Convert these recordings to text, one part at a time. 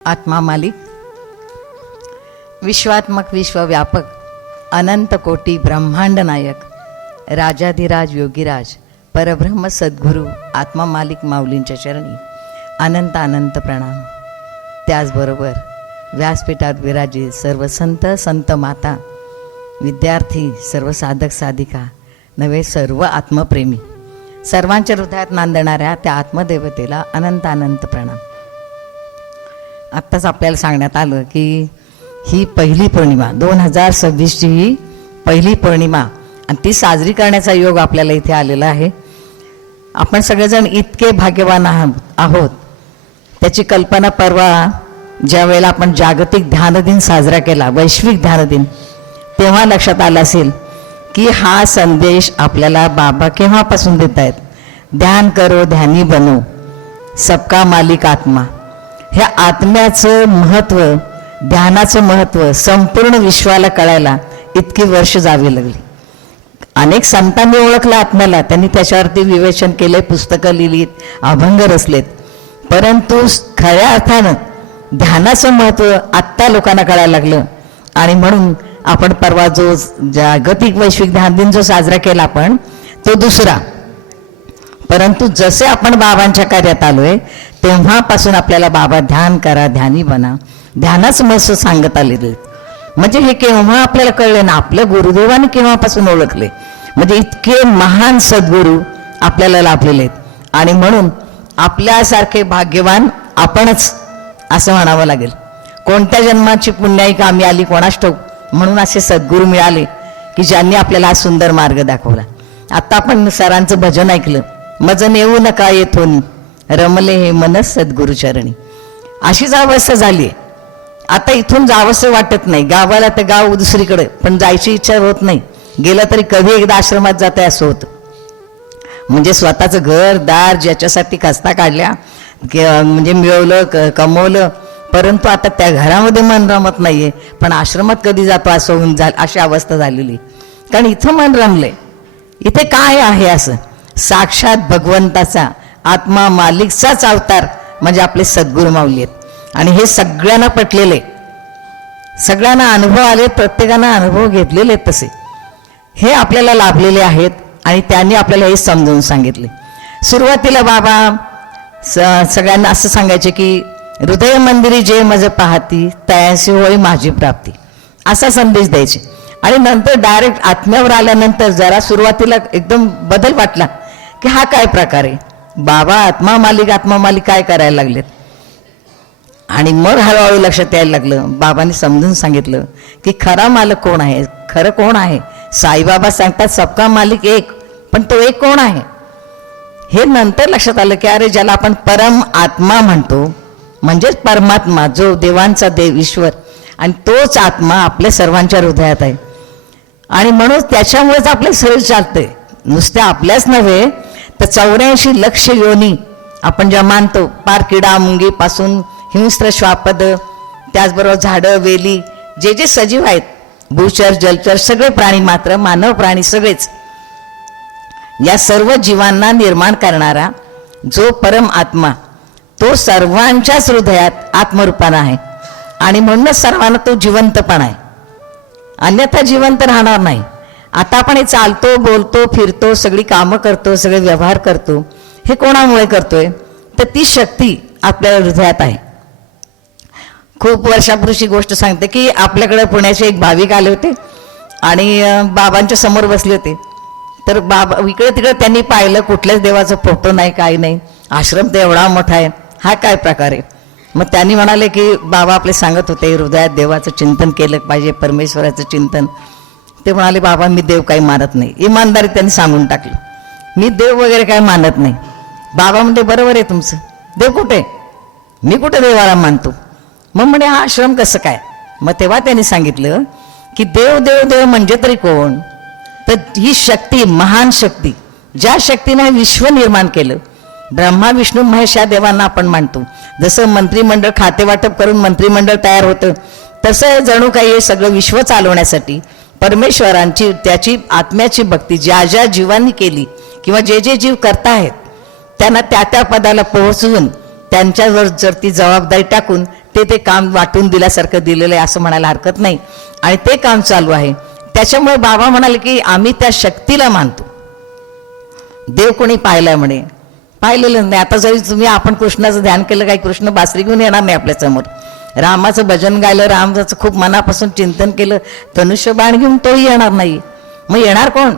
आत्मा मालिक, विश्वात्मक, विश्वव्यापक, अनंत कोटी ब्रह्मांड नायक, राजाधिराज योगीराज, परब्रह्म सद्गुरू आत्मा मालिक माऊलींच्या चरणी अनंत अनंत प्रणाम. त्याचबरोबर व्यासपीठात विराजित सर्व संत, संत माता, विद्यार्थी, सर्व साधक साधिका, नवे सर्व आत्मप्रेमी, सर्वांच्या हृदयात नांदणाऱ्या त्या आत्मदेवतेला अनंत अनंत प्रणाम. आत्ताच आपल्याला सांगण्यात आलं की ही पहिली पौर्णिमा 2026ची ही पहिली पौर्णिमा आणि ती साजरी करण्याचा योग आपल्याला इथे आलेला आहे. आपण सगळेजण इतके भाग्यवान आहोत. त्याची कल्पना परवा ज्या वेळेला आपण जागतिक ध्यान दिन साजरा केला, वैश्विक ध्यान दिन, तेव्हा लक्षात आलं असेल की हा संदेश आपल्याला बाबा केव्हापासून देत आहेत. ध्यान करो ध्यानी बनो, सबका मालिक आत्मा. ह्या आत्म्याचं महत्त्व, ध्यानाचं महत्त्व संपूर्ण विश्वाला कळायला इतकी वर्ष जावी लागली. अनेक संतांनी ओळखलं आत्म्याला, त्यांनी त्याच्यावरती विवेचन केले, पुस्तकं लिहिलीत, अभंग रचलेत, परंतु खऱ्या अर्थानं ध्यानाचं महत्त्व आत्ता लोकांना कळायला लागलं. आणि म्हणून आपण परवा जो जागतिक वैश्विक ध्यान दिन जो साजरा केला आपण, तो दुसरा. परंतु जसे आपण बाबांच्या कार्यात आलोय तेव्हापासून आपल्याला बाबा ध्यान करा, ध्यानी बना, ध्यानाच मस्त सांगत आलेले. म्हणजे हे केव्हा आपल्याला कळले ना, आपल्या गुरुदेवाने केव्हापासून ओळखले. म्हणजे इतके महान सद्गुरू आपल्याला लाभलेले आहेत. आणि म्हणून आपल्यासारखे भाग्यवान आपणच असं म्हणावं लागेल. कोणत्या जन्माची पुण्याई कामी आली कोणास ठाऊक, म्हणून असे सद्गुरू मिळाले की ज्यांनी आपल्याला हा सुंदर मार्ग दाखवला. आता आपण सरांचं भजन ऐकलं, मजन येऊ नका येथून, रमले हे मन सद्गुरु चरणी. अशीच अवस्था झाली. आता इथून जावंसं वाटत नाही. गावाला तर गाव दुसरीकडे, पण जायची इच्छा होत नाही. गेलं तरी कधी एकदा आश्रमात जाते असं होतं. म्हणजे स्वतःचं घर दार ज्याच्यासाठी खस्ता काढल्या, म्हणजे मिळवलं, कमवलं, परंतु आता त्या घरामध्ये मन रमत नाहीये. पण आश्रमात कधी जातो असं होऊन अशी अवस्था झालेली. कारण इथं मन रमले. इथे काय आहे असं, साक्षात भगवंताचा आत्मा मालिकचाच अवतार म्हणजे आपले सद्गुरू माऊली आहेत. आणि हे सगळ्यांना पटलेले, सगळ्यांना अनुभव आले, प्रत्येकानं अनुभव घेतलेले आहेत. तसे हे आपल्याला लाभलेले आहेत आणि त्यांनी आपल्याला हे समजून सांगितले. सुरुवातीला बाबा सगळ्यांना असं सांगायचे की हृदय मंदिरी जे मज पाहती तयासी होई माझी प्राप्ती, असा संदेश द्यायचे. आणि नंतर डायरेक्ट आत्म्यावर आल्यानंतर जरा सुरुवातीला एकदम बदल वाटला की हा काय प्रकार आहे. बाबा आत्मा मालिक काय करायला लागलेत. आणि मग हळूहळू लक्षात यायला लागलं. बाबांनी समजून सांगितलं की खरा मालक कोण आहे, खरं कोण आहे. साईबाबा सांगतात सबका मालिक एक, पण तो एक कोण आहे हे नंतर लक्षात आलं की अरे ज्याला आपण परम आत्मा म्हणतो, म्हणजेच परमात्मा, जो देवांचा देव ईश्वर, आणि तोच आत्मा आपल्या सर्वांच्या हृदयात आहे. आणि म्हणून त्याच्यामुळेच आपलं शरीर चालतंय. नुसत्या आपल्याच नव्हे तर 84 लक्ष योनी आपण ज्या मानतो, पार किडा मुंगी पासून हिंस्त्र श्वापद, त्याचबरोबर झाडं वेली, जे जे सजीव आहेत, भूचर जलचर, सगळे प्राणी मात्र, मानव प्राणी सगळेच, या सर्व जीवांना निर्माण करणारा जो परम आत्मा, तो सर्वांच्याच हृदयात आत्मरूपानं आहे. आणि म्हणूनच सर्वांना तो जिवंत पण आहे, अन्यथा जिवंत राहणार नाही. आता आपण हे चालतो, बोलतो, फिरतो, सगळी कामं करतो, सगळे व्यवहार करतो, हे कोणामुळे करतोय तर ती शक्ती आपल्या हृदयात आहे. खूप वर्षापूर्वीची गोष्ट सांगते की आपल्याकडे पुण्याचे एक भाविक आले होते आणि बाबांच्या समोर बसले होते. तर बाबा इकडे तिकडे त्यांनी पाहिलं, कुठल्याच देवाचा फोटो नाही, काही नाही. आश्रम तर एवढा मोठा आहे, हा काय प्रकार आहे. मग त्यांनी म्हणाले की बाबा आपले सांगत होते हृदयात देवाचं चिंतन केलं पाहिजे, परमेश्वराचं चिंतन. ते म्हणाले बाबा मी देव काही मानत नाही. इमानदारी त्यांनी सांगून टाकली, मी देव वगैरे काही मानत नाही. बाबा म्हणते बरोबर आहे तुमचं, देव कुठे, मी कुठे देवाला मानतो. मग म्हणे हा आश्रम कसं काय. मग तेव्हा त्यांनी सांगितलं की देव देव देव म्हणजे तरी कोण, तर ही शक्ती, महान शक्ती, ज्या शक्तीने हे विश्व निर्माण केलं. ब्रह्मा विष्णू महेश या देवांना आपण मानतो. जसं मंत्रिमंडळ खाते वाटप करून मंत्रिमंडळ तयार होतं, तसं जणू काही हे सगळं विश्व चालवण्यासाठी परमेश्वरांची, त्याची आत्म्याची भक्ती ज्या ज्या जीवांनी केली किंवा जे जे जीव करतायत त्यांना त्या त्या पदाला पोहोचवून त्यांच्यावर जर ती जबाबदारी टाकून ते काम वाटून दिल्यासारखं दिलेलं आहे असं म्हणायला हरकत नाही. आणि ते काम चालू आहे. त्याच्यामुळे बाबा म्हणाले की आम्ही त्या शक्तीला मानतो. देव कोणी पाहिलाय म्हणे, पाहिलेलं नाही. आता जरी तुम्ही आपण कृष्णाचं ध्यान केलं, काही कृष्ण बासरी घेऊन येणार नाही आपल्या समोर. रामाचं भजन गायलं, रामाचं खूप मनापासून चिंतन केलं, धनुष्यबाण घेऊन तोही येणार नाही. मग येणार कोण?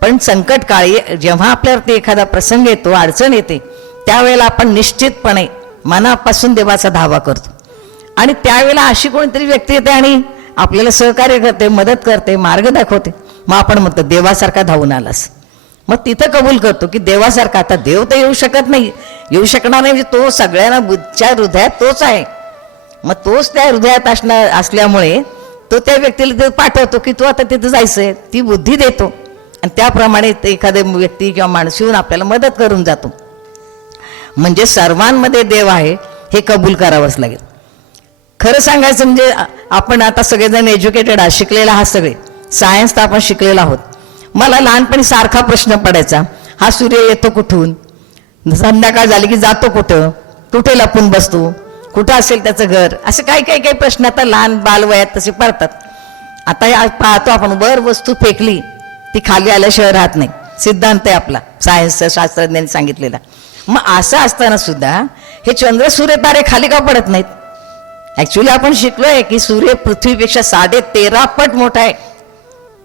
पण संकट काळी जेव्हा आपल्यावरती एखादा प्रसंग येतो, अडचण येते, त्यावेळेला आपण निश्चितपणे मनापासून देवाचा धावा करतो. आणि त्यावेळेला अशी कोणतरी व्यक्ती येते आणि आपल्याला सहकार्य करते, मदत करते, मार्ग दाखवते. मग आपण म्हणतो देवासारखा धावून आलास. मग तिथं कबूल करतो की देवासारखा. आता देव तर येऊ शकत नाही, येऊ शकणार नाही, म्हणजे तो सगळ्यांना बुद्धच्या हृदयात तोच आहे. मग तोच त्या हृदयात असल्यामुळे तो त्या व्यक्तीला ते पाठवतो की तू आता तिथं जायचंय, ती बुद्धी देतो. आणि त्याप्रमाणे एखादी व्यक्ती किंवा माणूस येऊन आपल्याला मदत करून जातो. म्हणजे सर्वांमध्ये देव आहे हे कबूल करावंच लागेल. खरं सांगायचं म्हणजे आपण आता सगळेजण एज्युकेटेड आहात, शिकलेला आहात सगळे, सायन्स तर आपण शिकलेला आहोत. मला लहानपणी सारखा प्रश्न पडायचा, हा सूर्य येतो कुठून, संध्याकाळ झाली की जातो कुठं, कुठे लपून बसतो, कुठं असेल त्याचं घर, असे काही प्रश्न आता लहान बालवयात तसे पडतात. आता पाहतो आपण, वर वस्तू फेकली ती खाली आल्याशिवाय राहत नाही, सिद्धांत आहे आपला सायन्सचा, शास्त्रज्ञांनी सांगितलेला. मग असं असताना सुद्धा हे चंद्र सूर्य तारे खाली का पडत नाहीत? ऍक्च्युली आपण शिकलोय की सूर्य पृथ्वीपेक्षा 13.5 पट मोठा आहे.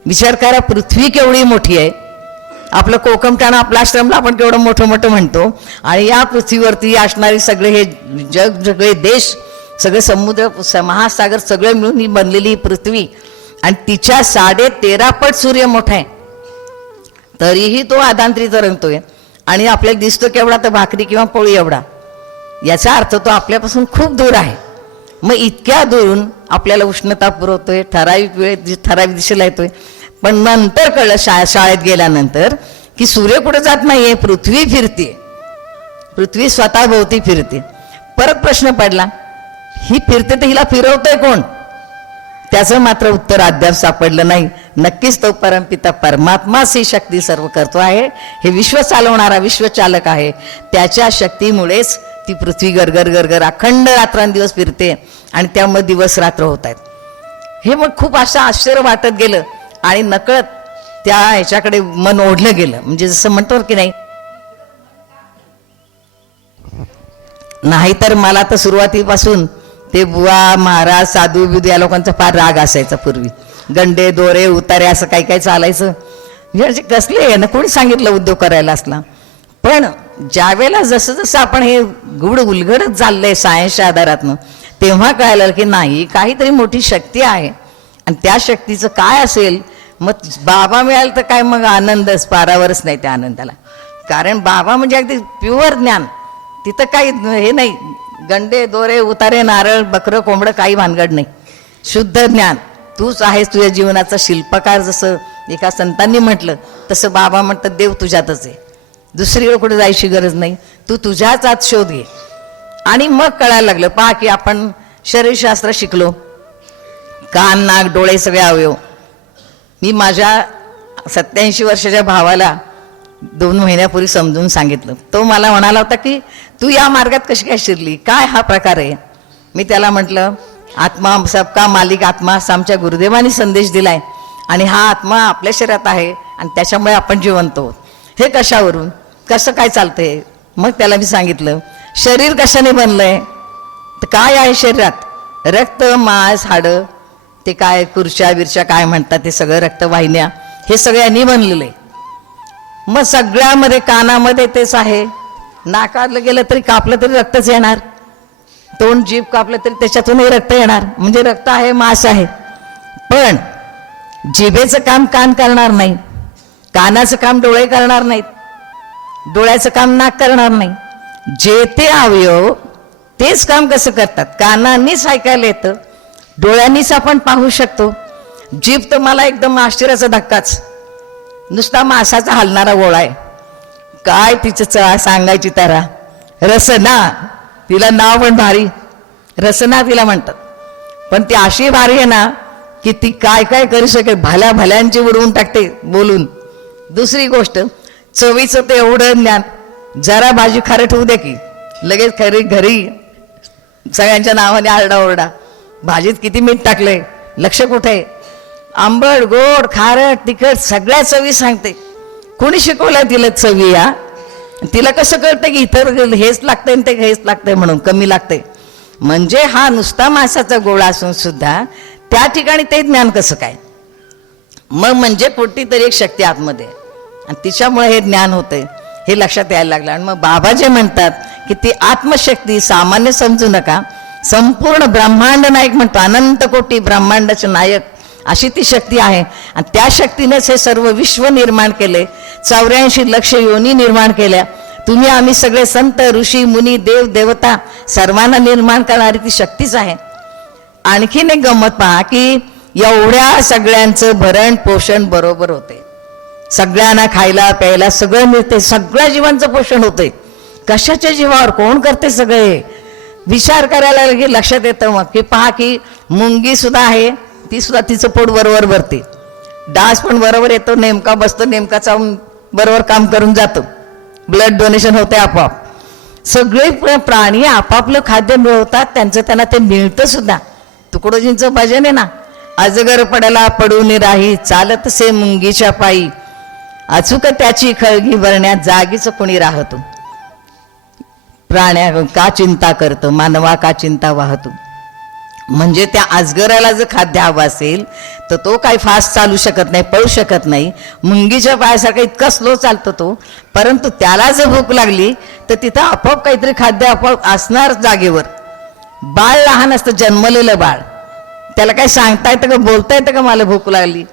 विचार करा, पृथ्वी केवढी मोठी आहे. आपलं कोकमठाणा, आपल्या आश्रमला आपण केवढं मोठं मोठं म्हणतो, आणि या पृथ्वीवरती असणारे सगळे हे जग, सगळे देश, सगळे समुद्र, महासागर सगळे मिळून ही बनलेली पृथ्वी, आणि तिच्या 13.5 पट सूर्य मोठा आहे. तरीही तो अधांतरी तरंगतोय आणि आपल्याला दिसतो केवढा, तर भाकरी किंवा पोळी एवढा. याचा अर्थ तो आपल्यापासून खूप दूर आहे. मग इतक्या दुरून आपल्याला उष्णता पुरवतोय, ठराविक वेळेत ठराविक दिशेला येतोय. पण नंतर कळलं शाळेत गेल्यानंतर की सूर्य कुठे जात नाहीये, पृथ्वी फिरते, पृथ्वी स्वतः भोवती फिरते. परत प्रश्न पडला, ही फिरते तर हिला फिरवतोय कोण? त्याचं मात्र उत्तर अद्याप सापडलं नाही. नक्कीच तो परमपिता परमात्माच ही शक्ती सर्व करतो आहे. हे विश्व चालवणारा विश्वचालक आहे. त्याच्या शक्तीमुळेच ती पृथ्वी गरगर गरगर अखंड रात्रंदिवस फिरते आणि त्यामुळे दिवस रात्र होत आहेत. हे मग खूप असं आश्चर्य वाटत गेलं आणि नकळत त्या ह्याच्याकडे मन ओढलं गेलं. म्हणजे जसं म्हणतो की नाही तर मला तर सुरुवातीपासून ते बुवा, महाराज, साधू बिधू या लोकांचा फार राग असायचा. पूर्वी गंडे, दोरे, उतारे असं काही चालायचं. म्हणजे कसले ना, कोणी सांगितलं उद्योग करायला असला. पण ज्यावेळेला जसं जसं आपण हे गुढ उलगडत चाललंय सायन्सच्या आधारातनं, तेव्हा कळालं की नाही, काहीतरी मोठी शक्ती आहे. आणि त्या शक्तीचं काय असेल, मग बाबा मिळालं तर काय, मग आनंदच पारावरच नाही त्या आनंदाला. कारण बाबा म्हणजे अगदी प्युअर ज्ञान. तिथं काही हे नाही, गंडे, दोरे, उतारे, नारळ, बकरं, कोंबडं काही भानगड नाही. शुद्ध ज्ञान. तूच आहेस तुझ्या जीवनाचा शिल्पकार. जसं एका संतांनी म्हटलं तसं बाबा म्हणतात, देव तुझ्यातच आहे, दुसरीकडे कुठे जायची गरज नाही, तू तुझ्याच आत शोध घे. आणि मग कळायला लागलं, पहा की आपण शरीरशास्त्र शिकलो, कान, नाक, डोळे सगळे अवयव. मी माझ्या 87 वर्षाच्या भावाला 2 महिन्यापूर्वी समजून सांगितलं. तो मला म्हणाला होता की तू या मार्गात कशी काय शिरली, काय हा प्रकार आहे. मी त्याला म्हटलं, आत्मा सबका मालिक आत्मा असा आमच्या गुरुदेवांनी संदेश दिलाय, आणि हा आत्मा आपल्या शरीरात आहे आणि त्याच्यामुळे आपण जिवंत आहोत. हे कशावरून, कसं काय चालतंय. मग त्याला मी सांगितलं, शरीर कशाने बनलंय, तर काय आहे शरीरात, रक्त, मांस, हाडं, ते काय कुर्च्या बिरच्या काय म्हणतात, ते सगळं रक्तवाहिन्या, हे सगळ्यांनी बनलेलं आहे. मग सगळ्यामध्ये, कानामध्ये तेच आहे, नाकातलं गेलं तरी कापलं तरी रक्तच येणार, तोंड जीभ कापलं तरी त्याच्यातूनही रक्त येणार, म्हणजे रक्त आहे, मांस आहे. पण जिभेचं काम कान करणार नाही, कानाचं काम डोळे करणार नाहीत, डोळ्याचं काम नाक करणार नाही. जे ते अवयव तेच काम कसं करतात. कानांनीच ऐकायला येतं, डोळ्यांनीच आपण पाहू शकतो. जीभ तर मला एकदम आश्चर्याचा धक्काच, नुसता मासाचा हलणारा गोळा आहे. काय तिचं सांगायची तारा. रसना, तिला नाव पण भारी, रसना तिला म्हणतात. पण ती अशी भारी आहे ना की ती काय काय करू शकेल, भल्या भल्यांची उडवून टाकते बोलून. दुसरी गोष्ट, चवीचं ते एवढं ज्ञान, जरा भाजी खारट होऊ दे की लगेच खरी घरी सगळ्यांच्या नावाने आरडाओरडा. भाजीत किती मीठ टाकलंय, लक्ष कुठे? आंबट गोड खारट तिखट सगळ्या चवी सांगते. कोणी शिकवलं तिला चवी? या तिला कसं कळतं की इतर हेच लागतंय ते हेच लागतंय म्हणून कमी लागतंय? म्हणजे हा नुसता मांसाचा गोळा असून सुद्धा त्या ठिकाणी ते ज्ञान कसं काय? मग म्हणजे कोणती तरी एक शक्ती आतमध्ये आणि तिच्यामुळे हे ज्ञान होतंय हे लक्षात यायला लागलं. आणि मग बाबा जे म्हणतात की ती आत्मशक्ती सामान्य समजू नका, संपूर्ण ब्रह्मांड नायक म्हणतो, अनंत कोटी ब्रह्मांडाचे नायक अशी ती शक्ती आहे. आणि त्या शक्तीनेच हे सर्व विश्व निर्माण केले, 84 लक्ष योनी निर्माण केल्या. तुम्ही आम्ही सगळे संत ऋषी मुनी देव देवता सर्वांना निर्माण करणारी ती शक्तीच आहे. आणखीन एक गंमत पहा की एवढ्या सगळ्यांचं भरण पोषण बरोबर होते, सगळ्यांना खायला प्यायला सगळं मिळते, सगळ्या जीवांचं पोषण होते. कशाच्या जीवावर कोण करते सगळे? विचार करायला लगे लक्षात येतं मग की पहा की मुंगी सुद्धा आहे, ती सुद्धा तिचं पोट बरोबर भरते, डास पण बरोबर येतो, नेमका बसतो, नेमका चावून बरोबर काम करून जातो, ब्लड डोनेशन होते आपोआप. सगळे प्राणी आपापलं खाद्य मिळवतात, त्यांचं त्यांना ते मिळतं सुद्धा. तुकडोजींचं भजन आहे ना, अजगर पडायला पडून राही चालत से मुंगीच्या पायी, अचूक त्याची खळगी भरण्यात जागीच कोणी राहतो. प्राण्या का चिंता करतो, मानवा का चिंता वाहतो. म्हणजे त्या अजगराला जर खाद्य हवं असेल तर तो काही फास्ट चालू शकत नाही, पळू शकत नाही. मुंगीच्या पायासारखा इतका स्लो चालतो तो, परंतु त्याला जर भूक लागली तर तिथं आपोआप काहीतरी खाद्य आपोआप असणार जागेवर. बाळ लहान असतं, जन्मलेलं बाळ, त्याला काही सांगता येतं का, बोलता येतं का मला भूक लागली?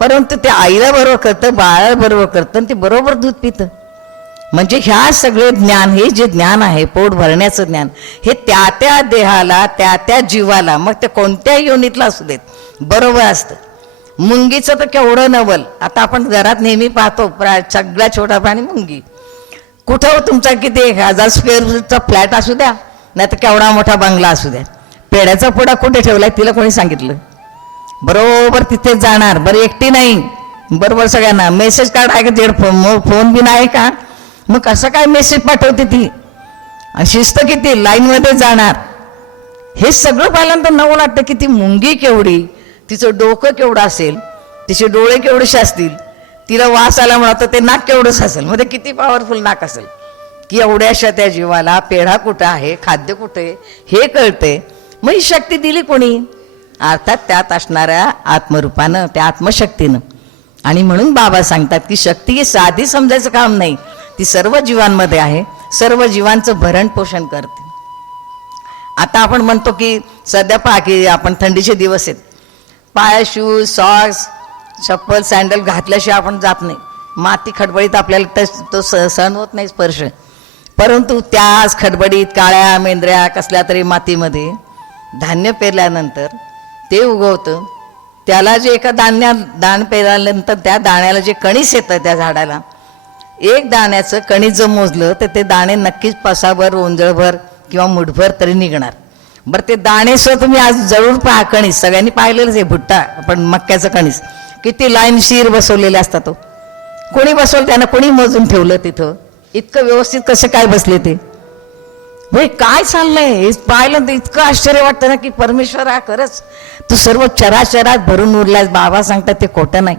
परंतु ते आईला बरोबर करतं, बाळाला बरोबर करतं आणि ते बरोबर दूध पितं. म्हणजे ह्या सगळे ज्ञान, हे जे ज्ञान आहे पोट भरण्याचं ज्ञान, हे त्या त्या देहाला त्या त्या जीवाला, मग ते कोणत्या योनीतला असू देत, बरोबर असतं. मुंगीचं तर केवढं नवल. आता आपण घरात नेहमी पाहतो सगळा छोटा प्राणी मुंगी. कुठं तुमचा किती 1000 स्क्वेअर फूटचा फ्लॅट असू द्या, नाही तर केवढा मोठा बंगला असू द्या, पेड्याचा पुडा कुठे ठेवलाय तिला कोणी सांगितलं? बरोबर तिथेच जाणार. बरं एकटी नाही, बरोबर सगळ्यांना मेसेज कार्ड आहे का, जेड फोन बिन आहे का, मग कसं काय मेसेज पाठवते ती? आणि शिस्त किती, लाईनमध्ये जाणार. हे सगळं पाहिल्यानंतर नवं वाटतं की ती मुंगी केवढी, तिचं डोकं केवढं असेल, तिचे डोळे केवढेसे असतील, तिला वास आला म्हणा तर ते नाक केवढंच असेल, म्हणजे किती पॉवरफुल नाक असेल की एवढ्याशा त्या जीवाला पेढा कुठं आहे, खाद्य कुठे हे कळते. मग ही शक्ती दिली कोणी? अर्थात त्यात असणाऱ्या आत्मरूपानं, त्या आत्मशक्तीनं. आणि म्हणून बाबा सांगतात की शक्ती ही साधी समजायचं काम नाही, ती सर्व जीवांमध्ये आहे, सर्व जीवांचं भरण पोषण करते. आता आपण म्हणतो की सध्या पहा की आपण थंडीचे दिवस आहेत, पाया शूज सॉक्स चप्पल सँडल घातल्याशिवाय आपण जात नाही. माती खडबडीत आपल्याला तो सहन होत नाही स्पर्श. परंतु त्याच खडबडीत काळ्या मेंढऱ्या कसल्या तरी मातीमध्ये धान्य पेरल्यानंतर ते उगवतं. त्याला जे एका दाण पेरल्यानंतर त्या दाण्याला जे कणीस येतं त्या झाडाला, एक दाण्याचं कणीस जर मोजलं तर ते दाणे नक्कीच पसाभर ओंजळभर किंवा मुठभर तरी निघणार. बरं ते दाणे सुद्धा तुम्ही आज जरूर पहा, कणीस सगळ्यांनी पाहिलेलंच आहे, भुट्टा आपण मक्याचं कणीस किती लाईनशीर बसवलेले असतात. तो कोणी बसवलं, त्यानं कोणी मोजून ठेवलं तिथं, इतकं व्यवस्थित कसे काय बसले ते? भाई काय चाललंय हे पाहिलं तर इतकं आश्चर्य वाटतं ना की परमेश्वर हा खरंच तू सर्व चराचरात भरून उरलास. बाबा सांगतात ते खोटं नाही.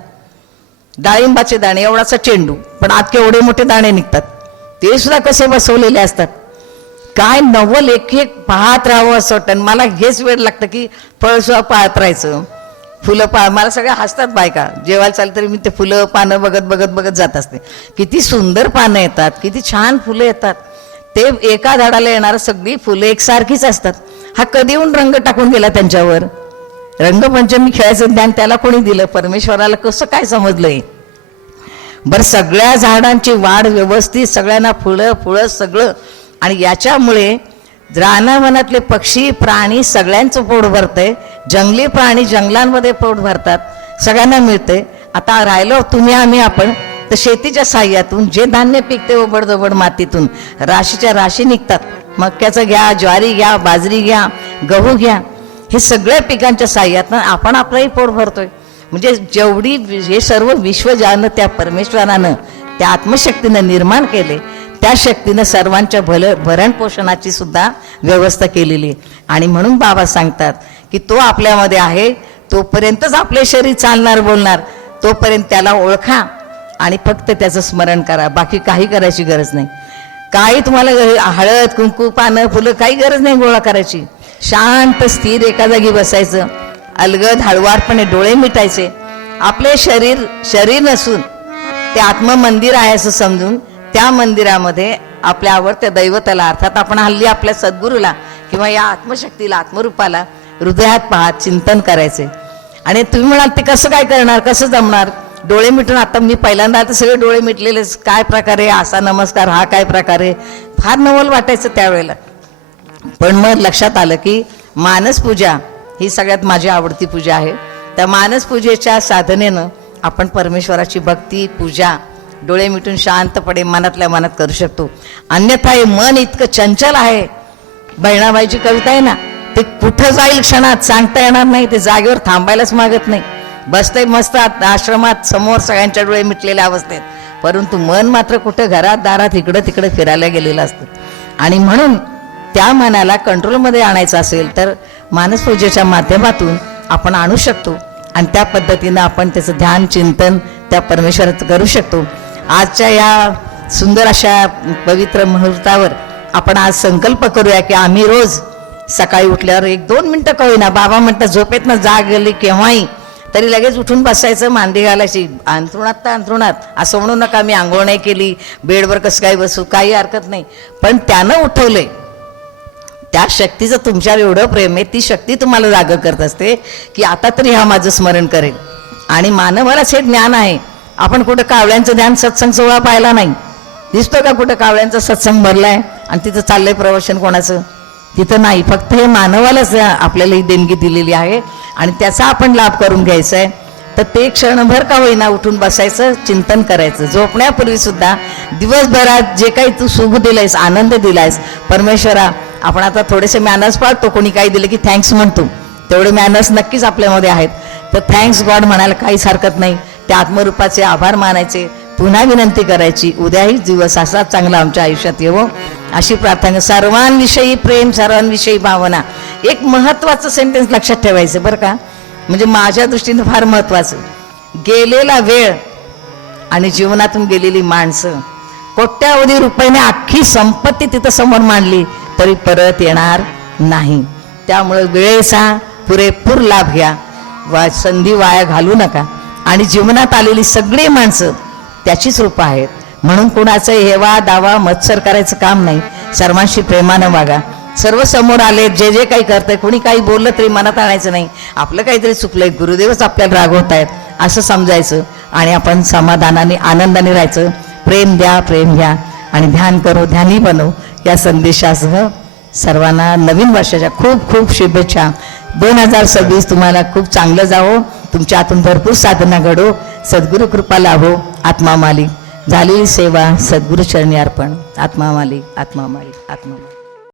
डाळिंबाचे दाणे एवढासा चेंडू, पण आत केवढे मोठे दाणे निघतात, ते सुद्धा कसे बसवलेले असतात. काय नवल, एक एक पाहत राहावं असं वाटतं. मला हेच वेळ लागतं की फळ सुद्धा पाहत राहायचं, फुलं मला सगळ्या हसतात बायका, जेवायला चाललं तरी मी ते फुलं पानं बघत बघत बघत जात असते. किती सुंदर पानं येतात, किती छान फुलं येतात. ते एका झाडाला येणारं सगळी फुलं एकसारखीच असतात. हा कधी येऊन रंग टाकून गेला त्यांच्यावर? रंगपंचमी खेळायचं ज्ञान त्याला कोणी दिलं? परमेश्वराला कसं काय समजलंय? बरं सगळ्या झाडांची वाढ व्यवस्थित, सगळ्यांना फुलं सगळं. आणि याच्यामुळे रानावनातले पक्षी प्राणी सगळ्यांचं पोट भरतंय, जंगली प्राणी जंगलांमध्ये पोट भरतात, सगळ्यांना मिळते. आता राहिलो तुम्ही आम्ही आपण, तर शेतीच्या साह्यातून जे धान्य पिकते ओबडधोबड मातीतून राशीच्या राशी निघतात. मक्याचं घ्या, ज्वारी घ्या, बाजरी घ्या, गहू घ्या, हे सगळ्या पिकांच्या साह्यातून आपण आपलंही पोट भरतोय. म्हणजे जेवढी हे सर्व विश्व ज्यानं त्या परमेश्वरानं त्या आत्मशक्तीनं निर्माण केले, त्या शक्तीनं सर्वांच्या भरण पोषणाची सुद्धा व्यवस्था केलेली आहे. आणि म्हणून बाबा सांगतात की तो आपल्यामध्ये आहे, तोपर्यंतच आपले शरीर चालणार बोलणार, तोपर्यंत त्याला ओळखा आणि फक्त त्याचं स्मरण करा, बाकी काही करायची गरज नाही. काही तुम्हाला हळद कुंकू पानं फुलं काही गरज नाही गोळा करायची. शांत स्थिर एका जागी बसायचं, अलगद हळवारपणे डोळे मिटायचे. आपले शरीर नसून ते आत्ममंदिर आहे असं समजून त्या मंदिरामध्ये आपल्या आवडत्या दैवताला, अर्थात आपण हल्ली आपल्या सद्गुरूला किंवा या आत्मशक्तीला, आत्मरूपाला हृदयात पाहत चिंतन करायचे. आणि तुम्ही म्हणाल ते कसं काय करणार, कसं जमणार? डोळे मिटून, आता मी पहिल्यांदा आता सगळे डोळे मिटलेले, काय प्रकारे असा नमस्कार, हा काय प्रकारे, फार नवल वाटायचं त्यावेळेला. पण मग लक्षात आलं की मानसपूजा ही सगळ्यात माझी आवडती पूजा आहे. त्या मानसपूजेच्या साधनेनं आपण परमेश्वराची भक्ती पूजा डोळे मिटून शांतपणे मनातल्या मनात करू शकतो. अन्यथा हे मन इतकं चंचल आहे, बहिणाबाईची कविता आहे ना, ते कुठं जाईल क्षणात सांगता येणार नाही, ते जागेवर थांबायलाच मागत नाही. बसतंय मस्त आश्रमात समोर सगळ्यांच्या डोळे मिटलेल्या अवस्थेत, परंतु मन मात्र कुठं घरात दारात इकडं तिकडं फिरायला गेलेलं असतं. आणि म्हणून त्या मनाला कंट्रोलमध्ये आणायचं असेल तर मानसपूजेच्या माध्यमातून आपण आणू शकतो आणि त्या पद्धतीनं आपण त्याचं ध्यान चिंतन त्या परमेश्वराचं करू शकतो. आजच्या या सुंदर अशा पवित्र मुहूर्तावर आपण आज संकल्प करूया की आम्ही रोज सकाळी उठल्यावर 1-2 मिनटं का होईना, बाबा म्हणतात झोपेतनं जाग गेली केव्हाही तरी लगेच उठून बसायचं, मांडी घालायची, अंथरुणात तर अंथरुणात, असं म्हणू नका मी आंघोळ नाही केली बेडवर कसं काय बसू, काही हरकत नाही. पण त्यानं उठवलंय, त्या शक्तीचं तुमच्यावर एवढं प्रेम आहे, ती शक्ती तुम्हाला जाग करत असते की आता तरी हा माझं स्मरण करेल. आणि मानवालाच हे ज्ञान आहे. आपण कुठं कावळ्यांचं ध्यान सत्संग सोहळा पाहिला नाही, दिसतो का कुठं कावळ्यांचा सत्संग भरलाय आणि तिथं चाललंय प्रवचन कोणाचं? तिथं नाही. फक्त हे मानवालाच आपल्याला ही देणगी दिलेली आहे आणि त्याचा आपण लाभ करून घ्यायचा आहे. तर ते क्षणभर का होईना उठून बसायचं, चिंतन करायचं. झोपण्यापूर्वी सुद्धा दिवसभरात जे काही तू सुख दिलायस, आनंद दिलायस परमेश्वरा, आपण आता थोडेसे मॅनर्स पाळतो, कोणी काही दिलं की थँक्स म्हणतो, तेवढे मॅनर्स नक्कीच आपल्यामध्ये आहेत. तर थँक्स गॉड म्हणायला काहीच हरकत नाही. त्या आत्मरूपाचे आभार मानायचे, पुन्हा विनंती करायची, उद्याही दिवस असाच चांगला आमच्या आयुष्यात येवो अशी प्रार्थना. सर्वांविषयी प्रेम, सर्वांविषयी भावना. एक महत्वाचं सेंटेन्स लक्षात ठेवायचं बरं का, म्हणजे माझ्या दृष्टीने फार महत्वाचं. गेलेला वेळ आणि जीवनातून गेलेली माणसं, कोट्यावधी रुपयाने अख्खी संपत्ती तिथं समोर मांडली तरी परत येणार नाही. त्यामुळे वेळेचा पुरेपूर लाभ घ्या, संधी वाया घालू नका. आणि जीवनात आलेली सगळी माणसं त्याचीच रूपं आहेत. म्हणून कोणाचं हेवा दावा मत्सर करायचं काम नाही. सर्वांशी प्रेमानं वागा. सर्व समोर आले, जे जे काही करतंय, कोणी काही बोललं तरी मनात आणायचं नाही. आपलं काहीतरी चुकलंय, गुरुदेवच आपल्याला रागवत आहेत असं समजायचं आणि आपण समाधानाने आनंदाने राहायचं. प्रेम द्या, प्रेम घ्या आणि ध्यान करो, ध्यानी बनो या संदेशासह सर्वांना नवीन वर्षाच्या खूप खूप शुभेच्छा. 2026 तुम्हाला खूप चांगलं जावो, तुमच्या हातून भरपूर साधना घडो, सद्गुरु कृपा लाभो. आत्मा मालिक झालेली सेवा सद्गुरु चरणी अर्पण. आत्मा मालिक, आत्मा मालिक, आत्मा मालिक.